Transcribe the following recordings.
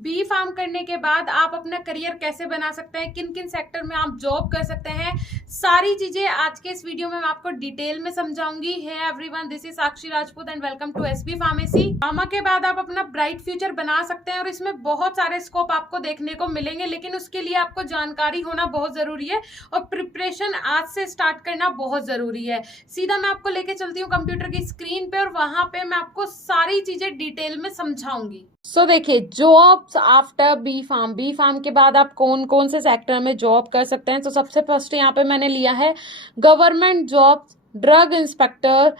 B farm करने के बाद आप अपना करियर कैसे बना सकते हैं, किन किन सेक्टर में आप जॉब कर सकते हैं, सारी चीजें आज के इस वीडियो में मैं आपको डिटेल में समझाऊंगी। Hi everyone, this is Sakshi Rajput and welcome to SB pharmacy. Pharma के बाद आप अपना ब्राइट फ्यूचर बना सकते हैं और इसमें बहुत सारे स्कोप आपको देखने को मिलेंगे, लेकिन उसके लिए आपको जानकारी होना बहुत जरूरी है और प्रिपरेशन आज से स्टार्ट करना बहुत जरूरी है। सीधा मैं आपको लेके चलती हूँ कंप्यूटर की स्क्रीन पे और वहां पे मैं आपको सारी चीजें डिटेल में समझाऊंगी। देखिए, जॉब्स आफ्टर बी फार्म के बाद आप कौन कौन से सेक्टर में जॉब कर सकते हैं। तो सबसे फर्स्ट यहाँ पे मैंने लिया है government job, drug inspector,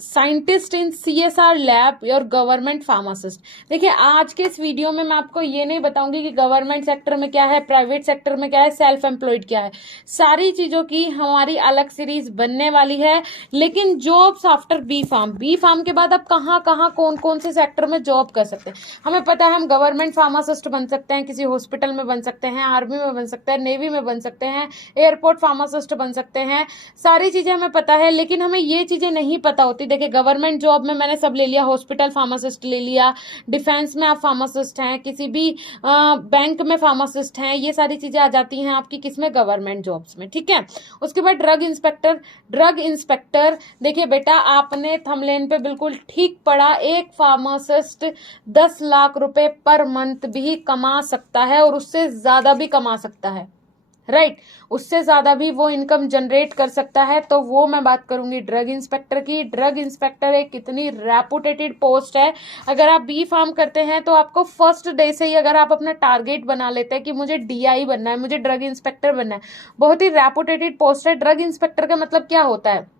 scientist in CSR lab और गवर्नमेंट फार्मासिस्ट। देखिए, आज के इस वीडियो में मैं आपको ये नहीं बताऊंगी कि गवर्नमेंट सेक्टर में क्या है, प्राइवेट सेक्टर में क्या है, सेल्फ एम्प्लॉयड क्या है। सारी चीजों की हमारी अलग सीरीज बनने वाली है। लेकिन जॉब्स आफ्टर बी फार्म के बाद आप कहाँ कहाँ कौन कौन से सेक्टर में जॉब कर सकते हैं। हमें पता है हम गवर्नमेंट फार्मासिस्ट बन सकते हैं, किसी हॉस्पिटल में बन सकते हैं, आर्मी में बन सकते हैं, नेवी में बन सकते हैं, एयरपोर्ट फार्मासिस्ट बन सकते हैं। सारी चीजें हमें पता है, लेकिन हमें ये चीजें नहीं पता होती। देखिए, गवर्नमेंट जॉब में मैंने सब ले लिया, हॉस्पिटल फार्मासिस्ट ले लिया, डिफेंस में आप फार्मासिस्ट हैं, किसी भी बैंक में फार्मासिस्ट हैं, ये सारी चीजें आ जाती हैं आपकी किसमें, गवर्नमेंट जॉब्स में। ठीक है। उसके बाद ड्रग इंस्पेक्टर देखिए बेटा, आपने थंबनेल पे बिल्कुल ठीक पढ़ा, एक फार्मासिस्ट 10 लाख रुपए पर मंथ भी कमा सकता है और उससे ज्यादा भी कमा सकता है। राइट, उससे ज्यादा भी वो इनकम जनरेट कर सकता है। तो वो मैं बात करूंगी ड्रग इंस्पेक्टर की। ड्रग इंस्पेक्टर एक कितनी रेपुटेटेड पोस्ट है। अगर आप बी फार्म करते हैं तो आपको फर्स्ट डे से ही अगर आप अपना टारगेट बना लेते हैं कि मुझे डीआई बनना है, मुझे ड्रग इंस्पेक्टर बनना है, बहुत ही रेपुटेटेड पोस्ट है। ड्रग इंस्पेक्टर का मतलब क्या होता है,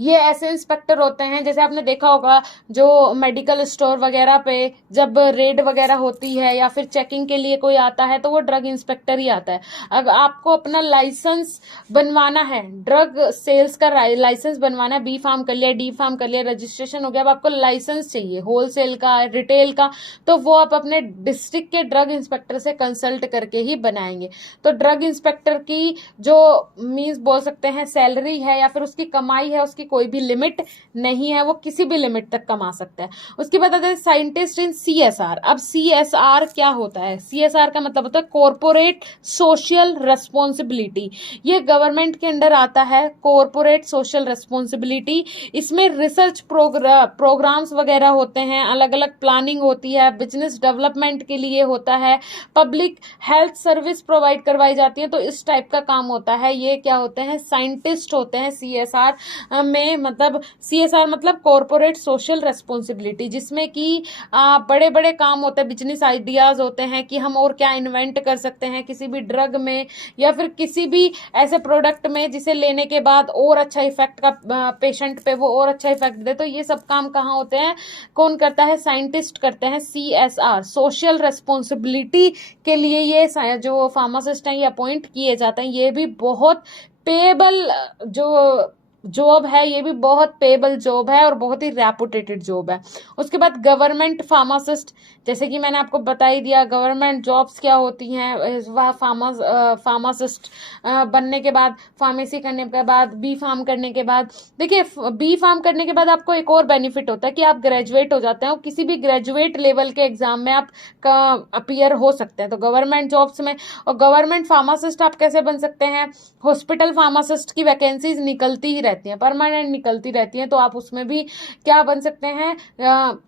ये ऐसे इंस्पेक्टर होते हैं, जैसे आपने देखा होगा जो मेडिकल स्टोर वगैरह पे जब रेड वगैरह होती है या फिर चेकिंग के लिए कोई आता है तो वो ड्रग इंस्पेक्टर ही आता है। अगर आपको अपना लाइसेंस बनवाना है, ड्रग सेल्स का लाइसेंस बनवाना है, बी फार्म कर लिया, डी फार्म कर लिया, रजिस्ट्रेशन हो गया, अब आपको लाइसेंस चाहिए होलसेल का, रिटेल का, तो वो आप अपने डिस्ट्रिक्ट के ड्रग इंस्पेक्टर से कंसल्ट करके ही बनाएंगे। तो ड्रग इंस्पेक्टर की जो मीन्स बोल सकते हैं सैलरी है या फिर उसकी कमाई है, उसकी कोई भी लिमिट नहीं है, वो किसी भी लिमिट तक कमा सकता है। उसके बाद आता है साइंटिस्ट इन सीएसआर। अब सीएसआर क्या होता है, सीएसआर का मतलब होता है कॉर्पोरेट सोशल रेस्पॉन्सिबिलिटी। ये गवर्नमेंट के अंडर आता है, कॉर्पोरेट सोशल रेस्पॉन्सिबिलिटी। इसमें रिसर्च प्रोग्राम्स वगैरह होते हैं, अलग अलग प्लानिंग होती है, बिजनेस डेवलपमेंट के लिए होता है, पब्लिक हेल्थ सर्विस प्रोवाइड करवाई जाती है। तो इस टाइप का काम होता है। ये क्या होते हैं, साइंटिस्ट होते हैं सीएसआर में। मतलब सीएसआर मतलब कॉर्पोरेट सोशल रेस्पॉन्सिबिलिटी, जिसमें कि बड़े बड़े काम होते हैं, बिजनेस आइडियाज होते हैं कि हम और क्या इन्वेंट कर सकते हैं किसी भी ड्रग में या फिर किसी भी ऐसे प्रोडक्ट में जिसे लेने के बाद और अच्छा इफेक्ट का पेशेंट पे वो और अच्छा इफेक्ट दे। तो ये सब काम कहाँ होते हैं, कौन करता है, साइंटिस्ट करते हैं। सीएसआर सोशल रेस्पॉन्सिबिलिटी के लिए ये जो फार्मासिस्ट हैं ये अपॉइंट किए जाते हैं। ये भी बहुत पेएबल जो जॉब है, ये भी बहुत पेएबल जॉब है और बहुत ही रेपुटेटेड जॉब है। उसके बाद गवर्नमेंट फार्मासिस्ट, जैसे कि मैंने आपको बता ही दिया गवर्नमेंट जॉब्स क्या होती हैं। वह फार्मासिस्ट बनने के बाद, फार्मेसी करने के बाद, बी फार्म करने के बाद, देखिए बी फार्म करने के बाद आपको एक और बेनिफिट होता है कि आप ग्रेजुएट हो जाते हैं। किसी भी ग्रेजुएट लेवल के एग्जाम में आप अपीयर हो सकते हैं तो गवर्नमेंट जॉब्स में। और गवर्नमेंट फार्मासिस्ट आप कैसे बन सकते हैं, हॉस्पिटल फार्मासिस्ट की वैकेंसीज निकलती ही रहती हैं, परमानेंट निकलती रहती हैं, तो आप उसमें भी क्या बन सकते हैं,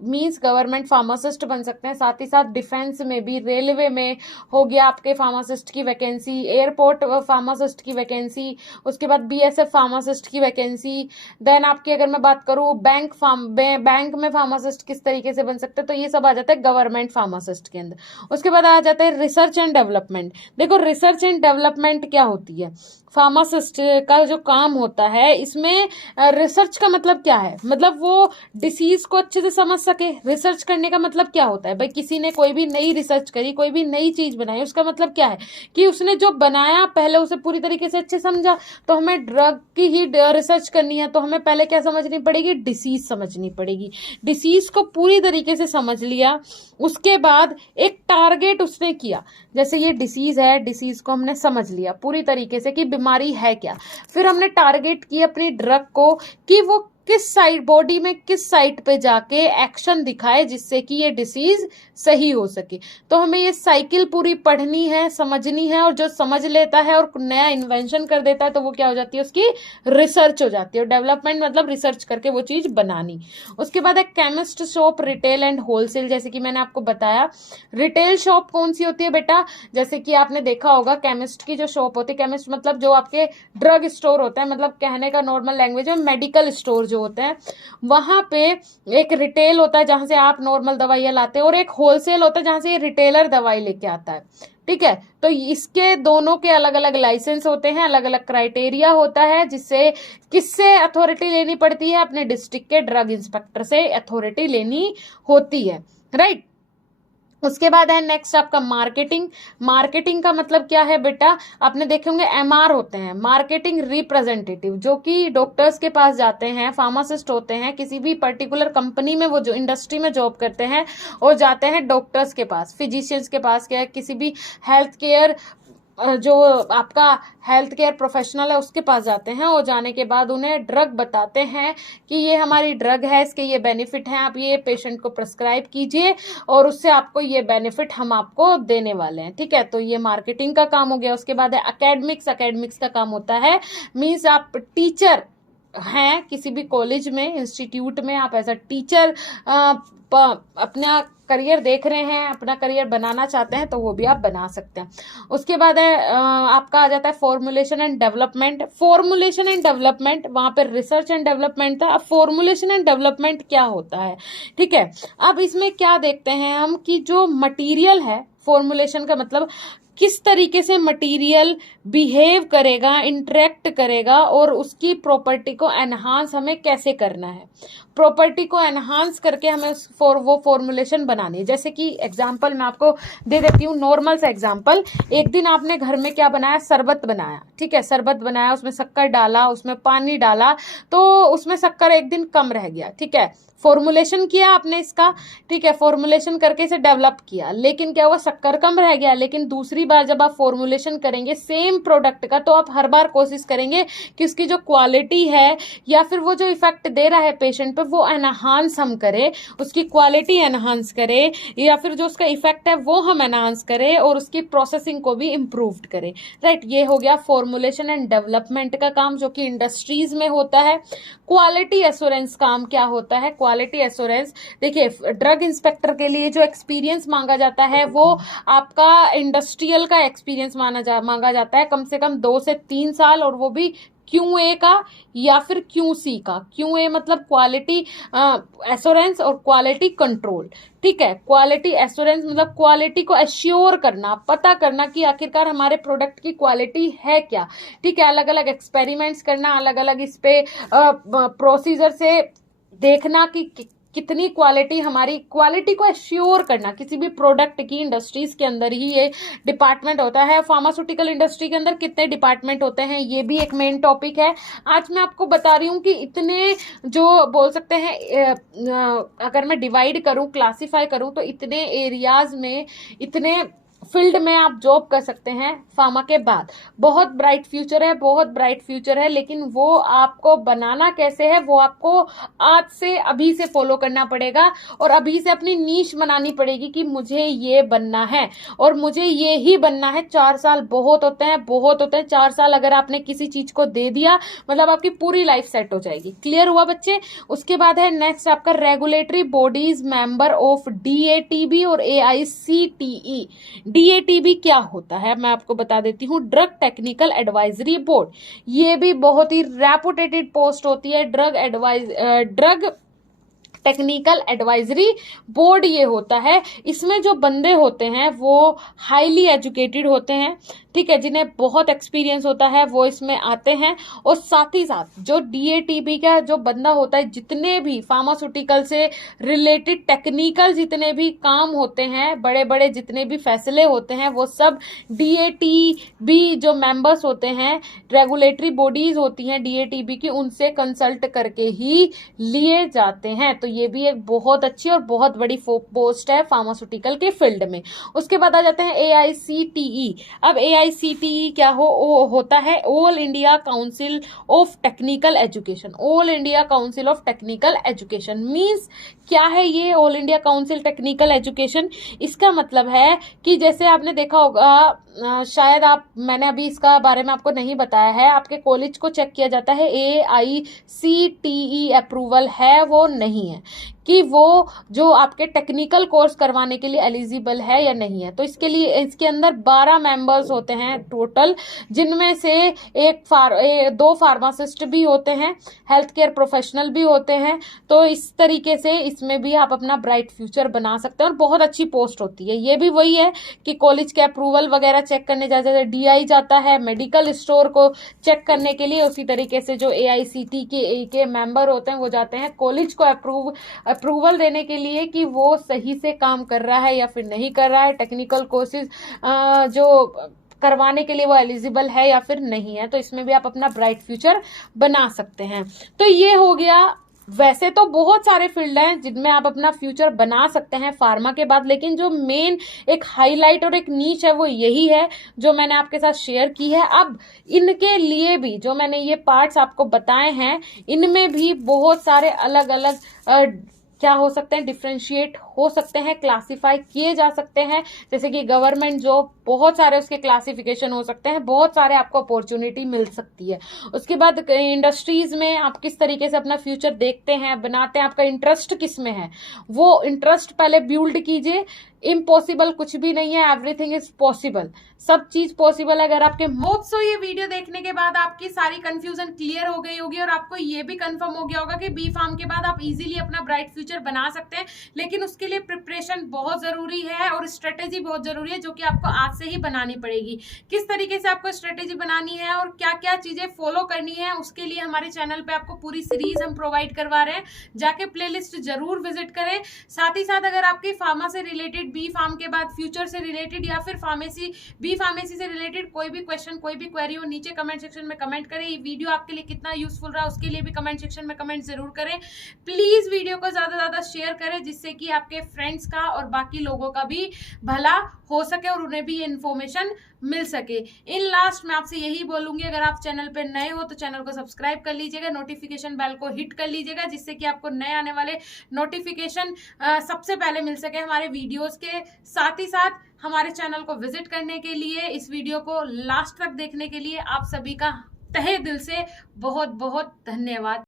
मींस गवर्नमेंट फार्मासिस्ट बन सकते हैं। साथ ही साथ डिफेंस में भी, रेलवे में हो गया आपके फार्मासिस्ट की वैकेंसी, एयरपोर्ट फार्मासिस्ट की वैकेंसी, उसके बाद बीएसएफ फार्मासिस्ट की वैकेंसी। देन आपकी अगर मैं बात करूं बैंक में फार्मासिस्ट किस तरीके से बन सकते हैं, तो ये सब आ जाता है गवर्नमेंट फार्मासिस्ट के अंदर। उसके बाद आ जाता है रिसर्च एंड डेवलपमेंट। देखो रिसर्च एंड डेवलपमेंट क्या होती है, फार्मासिस्ट का जो काम होता है इसमें रिसर्च का मतलब क्या है, मतलब वो डिसीज को अच्छे से समझ सके। रिसर्च करने का मतलब क्या होता है, भाई किसी ने कोई भी नई रिसर्च करी, कोई भी नई चीज बनाई, उसका मतलब क्या है कि उसने जो बनाया पहले उसे पूरी तरीके से अच्छे समझा। तो हमें ड्रग की ही रिसर्च करनी है तो हमें पहले क्या समझनी पड़ेगी, डिसीज समझनी पड़ेगी। डिसीज को पूरी तरीके से समझ लिया, उसके बाद एक टारगेट उसने किया, जैसे ये डिसीज है, डिसीज को हमने समझ लिया पूरी तरीके से कि बीमारी है क्या, फिर हमने टारगेट की अपनी ड्रग को कि वो किस साइड बॉडी में किस साइड पे जाके एक्शन दिखाए जिससे कि ये डिसीज सही हो सके। तो हमें ये साइकिल पूरी पढ़नी है, समझनी है, और जो समझ लेता है और नया इन्वेंशन कर देता है तो वो क्या हो जाती है, उसकी रिसर्च हो जाती है। डेवलपमेंट मतलब रिसर्च करके वो चीज बनानी। उसके बाद है chemist shop, retail and wholesale. जैसे कि मैंने आपको बताया, रिटेल शॉप कौन सी होती है बेटा, जैसे कि आपने देखा होगा केमिस्ट की जो शॉप होती है, केमिस्ट मतलब जो आपके ड्रग स्टोर होता है, मतलब कहने का नॉर्मल लैंग्वेज में मेडिकल स्टोर जो होते हैं, वहां पे एक रिटेल होता है जहां से आप नॉर्मल दवाइयां लाते हैं, और एक होलसेल होता है जहां से ये रिटेलर दवाई लेके आता है। ठीक है, तो इसके दोनों के अलग अलग लाइसेंस होते हैं, अलग अलग क्राइटेरिया होता है, जिससे किससे अथॉरिटी लेनी पड़ती है, अपने डिस्ट्रिक्ट के ड्रग इंस्पेक्टर से अथॉरिटी लेनी होती है, राइट। उसके बाद है नेक्स्ट आपका मार्केटिंग। मार्केटिंग का मतलब क्या है बेटा, आपने देखे होंगे एमआर होते हैं, मार्केटिंग रिप्रेजेंटेटिव, जो कि डॉक्टर्स के पास जाते हैं, फार्मासिस्ट होते हैं, किसी भी पर्टिकुलर कंपनी में वो जो इंडस्ट्री में जॉब करते हैं, और जाते हैं डॉक्टर्स के पास, फिजिशियंस के पास, क्या किसी भी हेल्थ केयर जो आपका हेल्थ केयर प्रोफेशनल है उसके पास जाते हैं, और जाने के बाद उन्हें ड्रग बताते हैं कि ये हमारी ड्रग है, इसके ये बेनिफिट हैं, आप ये पेशेंट को प्रिस्क्राइब कीजिए और उससे आपको ये बेनिफिट हम आपको देने वाले हैं। ठीक है, तो ये मार्केटिंग का काम हो गया। उसके बाद है एकेडमिक्स। एकेडमिक्स का काम होता है, मीन्स आप टीचर हैं किसी भी कॉलेज में, इंस्टीट्यूट में, आप एज अ टीचर अपना करियर देख रहे हैं, अपना करियर बनाना चाहते हैं, तो वो भी आप बना सकते हैं। उसके बाद है आपका आ जाता है formulation and development. Formulation and development, वहां पर रिसर्च एंड डेवलपमेंट था, अब फॉर्मुलेशन एंड डेवलपमेंट क्या होता है। ठीक है, अब इसमें क्या देखते हैं हम कि जो मटीरियल है, फॉर्मुलेशन का मतलब किस तरीके से मटेरियल बिहेव करेगा, इंटरेक्ट करेगा, और उसकी प्रॉपर्टी को एनहांस हमें कैसे करना है। प्रॉपर्टी को एनहांस करके हमें वो फॉर्मुलेशन बनानी है। जैसे कि एग्जांपल मैं आपको दे देती हूँ, नॉर्मल सा एग्जांपल। एक दिन आपने घर में क्या बनाया, शरबत बनाया। ठीक है, शरबत बनाया, उसमें शक्कर डाला, उसमें पानी डाला, तो उसमें शक्कर एक दिन कम रह गया। ठीक है, फॉर्मुलेशन किया आपने इसका, ठीक है, फॉर्मुलेशन करके इसे डेवलप किया, लेकिन क्या हुआ, शक्कर कम रह गया। लेकिन दूसरी बार जब आप फॉर्मुलेशन करेंगे सेम प्रोडक्ट का, तो आप हर बार कोशिश करेंगे कि उसकी जो क्वालिटी है या फिर वो जो इफेक्ट दे रहा है पेशेंट पे, वो एनहांस हम करें, उसकी क्वालिटी एनहांस करें, या फिर जो उसका इफेक्ट है वो हम एनहांस करें, और उसकी प्रोसेसिंग को भी इम्प्रूव्ड करें। राइट, ये हो गया फॉर्मुलेशन एंड डेवलपमेंट का काम, जो कि इंडस्ट्रीज में होता है। क्वालिटी एश्योरेंस काम क्या होता है, क्वालिटी एश्योरेंस, देखिए ड्रग इंस्पेक्टर के लिए जो एक्सपीरियंस मांगा जाता है वो आपका इंडस्ट्रियल का एक्सपीरियंस मांगा जाता है, कम से कम 2 से 3 साल, और वो भी QA का या फिर QC का। QA मतलब क्वालिटी एश्योरेंस और क्वालिटी कंट्रोल। ठीक है, क्वालिटी एश्योरेंस मतलब क्वालिटी को एश्योर करना, पता करना कि आखिरकार हमारे प्रोडक्ट की क्वालिटी है क्या। ठीक है, अलग अलग एक्सपेरिमेंट्स करना, अलग अलग इस पे प्रोसीजर से देखना कि कितनी क्वालिटी, हमारी क्वालिटी को एश्योर करना किसी भी प्रोडक्ट की। इंडस्ट्रीज के अंदर ही ये डिपार्टमेंट होता है। फार्मास्यूटिकल इंडस्ट्री के अंदर कितने डिपार्टमेंट होते हैं, ये भी एक मेन टॉपिक है। आज मैं आपको बता रही हूँ कि इतने जो बोल सकते हैं, अगर मैं डिवाइड करूँ, क्लासीफाई करूँ, तो इतने एरियाज में, इतने फील्ड में आप जॉब कर सकते हैं फार्मा के बाद। बहुत ब्राइट फ्यूचर है, बहुत ब्राइट फ्यूचर है, लेकिन वो आपको बनाना कैसे है, वो आपको आज से, अभी से फॉलो करना पड़ेगा, और अभी से अपनी नीश बनानी पड़ेगी कि मुझे ये बनना है और मुझे ये ही बनना है। 4 साल बहुत होते हैं, बहुत होते हैं। 4 साल अगर आपने किसी चीज को दे दिया, मतलब आपकी पूरी लाइफ सेट हो जाएगी। क्लियर हुआ बच्चे। उसके बाद है नेक्स्ट आपका regulatory bodies member of DATB और AICTE। DATB क्या होता है मैं आपको बता देती हूँ, ड्रग टेक्निकल एडवाइजरी बोर्ड। ये भी बहुत ही रेपुटेटेड पोस्ट होती है। ड्रग टेक्निकल एडवाइजरी बोर्ड ये होता है। इसमें जो बंदे होते हैं वो हाईली एजुकेटेड होते हैं, ठीक है, जिन्हें बहुत एक्सपीरियंस होता है, वो इसमें आते हैं। और साथ ही साथ जो DATB का जो बंदा होता है, जितने भी फार्मास्यूटिकल से रिलेटेड टेक्निकल जितने भी काम होते हैं, बड़े बड़े जितने भी फैसले होते हैं, वो सब DATB जो मेंबर्स होते हैं, रेगुलेटरी बॉडीज होती हैं DATB की, उनसे कंसल्ट करके ही लिए जाते हैं। तो ये भी एक बहुत अच्छी और बहुत बड़ी पोस्ट है फार्मास्यूटिकल के फील्ड में। उसके बाद आ जाते हैं AICTE। अब AICTE क्या होता है? All India council of technical education. All India council of technical education means क्या है ये all India council technical education? इसका मतलब है कि जैसे आपने देखा होगा, शायद मैंने अभी इसका बारे में आपको नहीं बताया है, आपके कॉलेज को चेक किया जाता है AICTE अप्रूवल है वो नहीं है, कि वो जो आपके टेक्निकल कोर्स करवाने के लिए एलिजिबल है या नहीं है। तो इसके लिए इसके अंदर 12 मेंबर्स होते हैं टोटल, जिनमें से 2 फार्मासिस्ट भी होते हैं, हेल्थ केयर प्रोफेशनल भी होते हैं। तो इस तरीके से इसमें भी आप अपना ब्राइट फ्यूचर बना सकते हैं और बहुत अच्छी पोस्ट होती है। ये भी वही है कि कॉलेज के अप्रूवल वगैरह चेक करने जाते हैं, DI जाता है मेडिकल स्टोर को चेक करने के लिए, उसी तरीके से जो AICTE के मेंबर होते हैं वो जाते हैं कॉलेज को अप्रूवल देने के लिए कि वो सही से काम कर रहा है या फिर नहीं कर रहा है, टेक्निकल कोर्सेज जो करवाने के लिए वो एलिजिबल है या फिर नहीं है। तो इसमें भी आप अपना ब्राइट फ्यूचर बना सकते हैं। तो ये हो गया। वैसे तो बहुत सारे फील्ड हैं जिनमें आप अपना फ्यूचर बना सकते हैं फार्मा के बाद, लेकिन जो मेन एक हाईलाइट और एक नीच है वो यही है जो मैंने आपके साथ शेयर की है। अब इनके लिए भी जो मैंने ये पार्ट्स आपको बताए हैं, इनमें भी बहुत सारे अलग अलग क्या हो सकते हैं, डिफ्रेंशिएट हो सकते हैं, क्लासिफाई किए जा सकते हैं। जैसे कि गवर्नमेंट जॉब, बहुत सारे उसके क्लासिफिकेशन हो सकते हैं, बहुत सारे आपको अपॉर्चुनिटी मिल सकती है। उसके बाद इंडस्ट्रीज में आप किस तरीके से अपना फ्यूचर देखते हैं, बनाते हैं, आपका इंटरेस्ट किस में है, वो इंटरेस्ट पहले बिल्ड कीजिए। इम्पॉसिबल कुछ भी नहीं है, एवरीथिंग इज पॉसिबल, सब चीज पॉसिबल है अगर आपके। होप सो ये वीडियो देखने के बाद आपकी सारी कंफ्यूजन क्लियर हो गई होगी और आपको ये भी कंफर्म हो गया होगा कि बी फार्म के बाद आप इजीली अपना ब्राइट फ्यूचर बना सकते हैं। लेकिन उसके लिए प्रिपरेशन बहुत जरूरी है और स्ट्रेटेजी बहुत जरूरी है, जो कि आपको आज से ही बनानी पड़ेगी। किस तरीके से आपको स्ट्रेटेजी बनानी है और क्या क्या चीजें फॉलो करनी है, उसके लिए हमारे चैनल पे आपको पूरी सीरीज हम प्रोवाइड करवा रहे हैं, जाके प्लेलिस्ट जरूर विजिट करें। साथ ही साथ अगर आपकी फार्मा से रिलेटेड, बी फार्म के बाद फ्यूचर से रिलेटेड या फिर बी फार्मेसी से रिलेटेड कोई भी क्वेश्चन, कोई भी क्वेरी हो, नीचे कमेंट सेक्शन में कमेंट करें। ये वीडियो आपके लिए कितना यूजफुल रहा उसके लिए भी कमेंट सेक्शन में कमेंट जरूर करें। प्लीज वीडियो को ज्यादा ज्यादा शेयर करें, जिससे कि आपके फ्रेंड्स का और बाकी लोगों का भी भला हो सके और उन्हें भी ये इन्फॉर्मेशन मिल सके। इन लास्ट में आपसे यही बोलूंगी, अगर आप चैनल पे नए हो तो चैनल को सब्सक्राइब कर लीजिएगा, नोटिफिकेशन बेल को हिट कर लीजिएगा, जिससे कि आपको नए आने वाले नोटिफिकेशन सबसे पहले मिल सके हमारे वीडियोस के। साथ ही साथ हमारे चैनल को विजिट करने के लिए, इस वीडियो को लास्ट तक देखने के लिए आप सभी का तहे दिल से बहुत बहुत धन्यवाद।